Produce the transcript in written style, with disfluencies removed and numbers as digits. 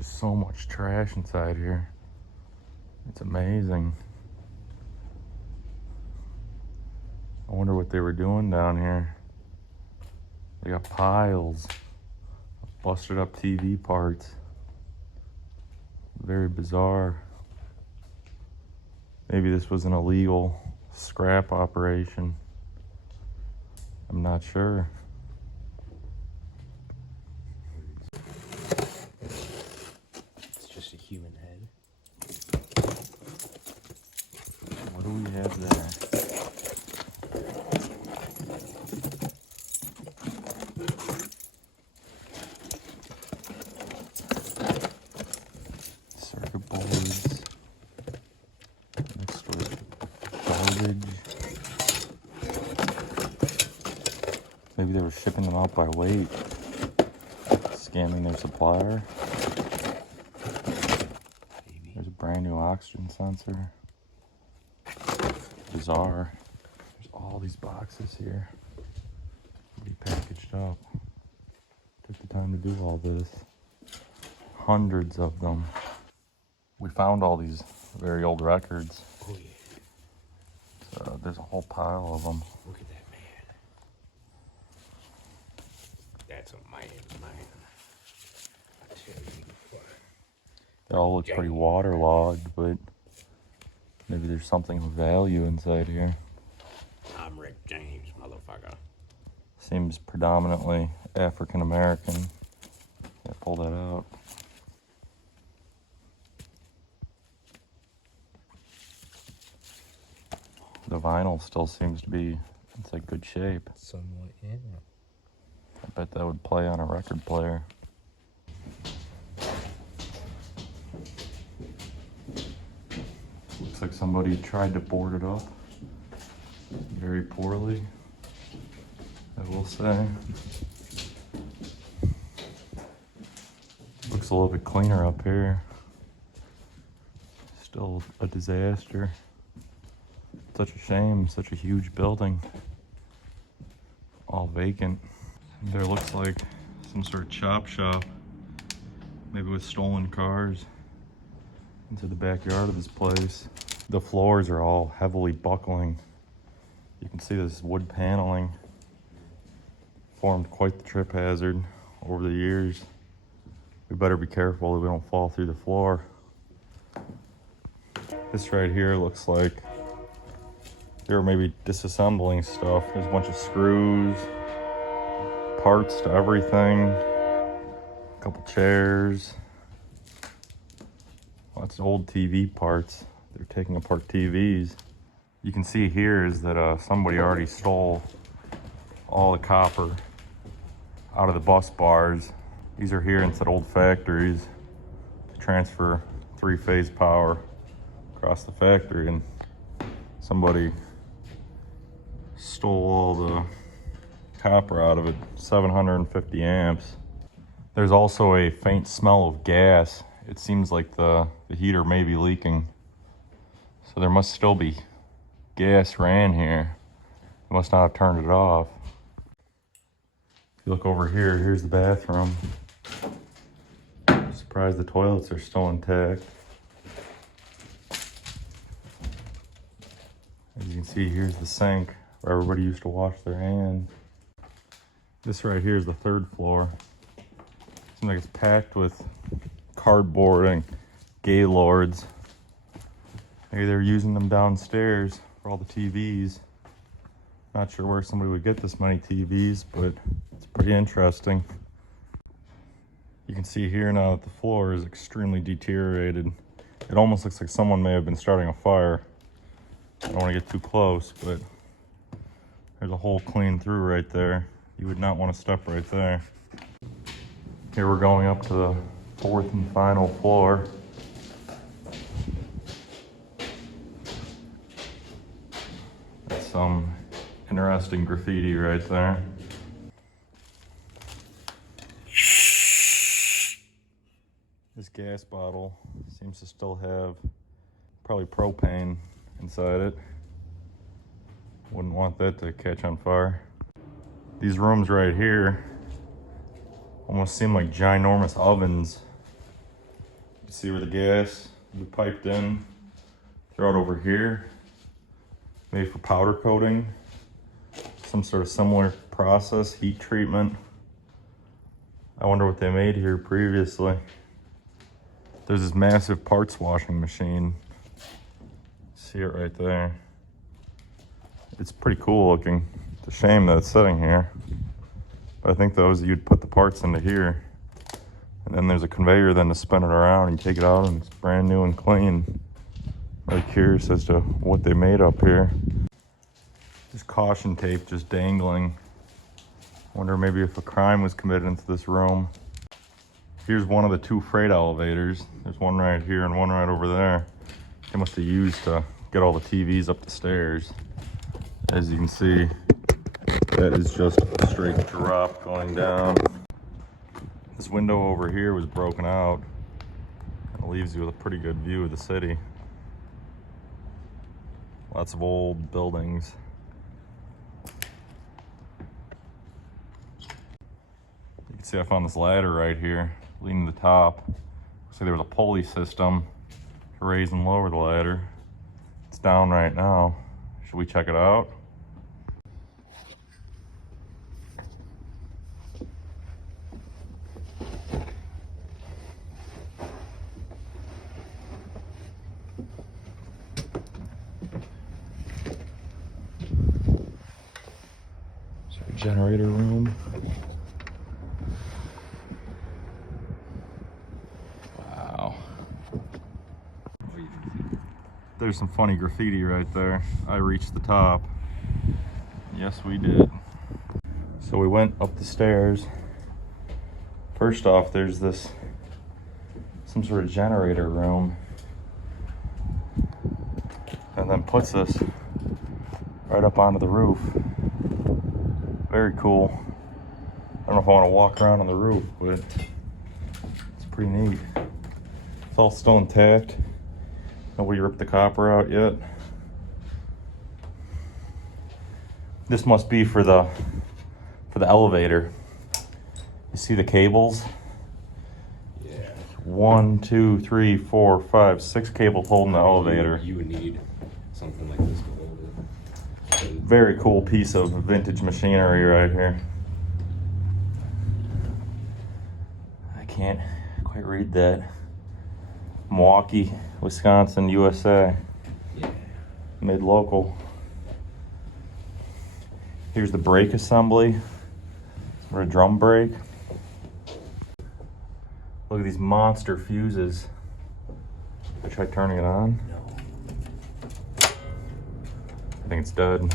just so much trash inside here. It's amazing. I wonder what they were doing down here. They got piles of busted up TV parts. Very bizarre. Maybe this was an illegal scrap operation. I'm not sure. It's just a human head. What do we have there? Circuit boards mixed with garbage. Maybe they were shipping them out by weight, scamming their supplier. Maybe. There's a brand new oxygen sensor. Bizarre. There's all these boxes here. Repackaged up. Took the time to do all this. Hundreds of them. We found all these very old records. Oh yeah. So there's a whole pile of them. Look at that man. That's a man. I tell you what. They all look pretty waterlogged, but maybe there's something of value inside here. I'm Rick James, motherfucker. Seems predominantly African American. Yeah, pull that out. The vinyl still seems to be in like good shape. Somewhat, yeah. I bet that would play on a record player. Looks like somebody tried to board it up very poorly, I will say. Looks a little bit cleaner up here. Still a disaster. Such a shame, such a huge building. All vacant. There looks like some sort of chop shop, maybe with stolen cars, into the backyard of this place. The floors are all heavily buckling. You can see this wood paneling formed quite the trip hazard over the years. We better be careful that we don't fall through the floor. This right here looks like they were maybe disassembling stuff. There's a bunch of screws, parts to everything, a couple chairs, lots of old TV parts. They're taking apart TVs. You can see here is that somebody already stole all the copper out of the bus bars. These are here inside old factories to transfer three-phase power across the factory, and somebody stole all the copper out of it, 750 amps. There's also a faint smell of gas. It seems like the heater may be leaking. So there must still be gas ran here. They must not have turned it off. If you look over here, here's the bathroom. I'm surprised the toilets are still intact. As you can see, here's the sink where everybody used to wash their hands. This right here is the third floor. Seems like it's packed with cardboard and gaylords. Maybe they're using them downstairs for all the TVs. Not sure where somebody would get this many TVs, but it's pretty interesting. You can see here now that the floor is extremely deteriorated. It almost looks like someone may have been starting a fire. I don't want to get too close, but there's a hole clean through right there. You would not want to step right there. Here we're going up to the fourth and final floor. That's some interesting graffiti right there. This gas bottle seems to still have probably propane inside it. Wouldn't want that to catch on fire. These rooms right here almost seem like ginormous ovens. can see where the gas will be piped in. Throw it over here. Made for powder coating. Some sort of similar process, heat treatment. I wonder what they made here previously. There's this massive parts washing machine. See it right there. It's pretty cool looking. It's a shame that it's sitting here. But I think those you'd put the parts into here. And then there's a conveyor then to spin it around. You take it out and it's brand new and clean. Really curious as to what they made up here. There's caution tape just dangling. Wonder maybe if a crime was committed into this room. Here's one of the two freight elevators. There's one right here and one right over there. They must have used to get all the TVs up the stairs. As you can see, that is just a straight drop going down. This window over here was broken out. It leaves you with a pretty good view of the city. Lots of old buildings. You can see I found this ladder right here, leading to the top. Looks like there was a pulley system to raise and lower the ladder. It's down right now. Should we check it out? Generator room. Wow. There's some funny graffiti right there. I reached the top. Yes, we did. So we went up the stairs. First off, there's some sort of generator room. And then puts us right up onto the roof. Very cool. I don't know if I want to walk around on the roof, but it's pretty neat. It's all still intact. Nobody ripped the copper out yet. This must be for the elevator. You see the cables? Yeah. 1, 2, 3, 4, 5, 6 cables holding the elevator. You would need something like this to hold it. Very cool piece of vintage machinery right here. I can't quite read that. Milwaukee, Wisconsin, USA. Yeah. Made local. Here's the brake assembly. For a drum brake. Look at these monster fuses. Should I try turning it on? No. I think it's dead.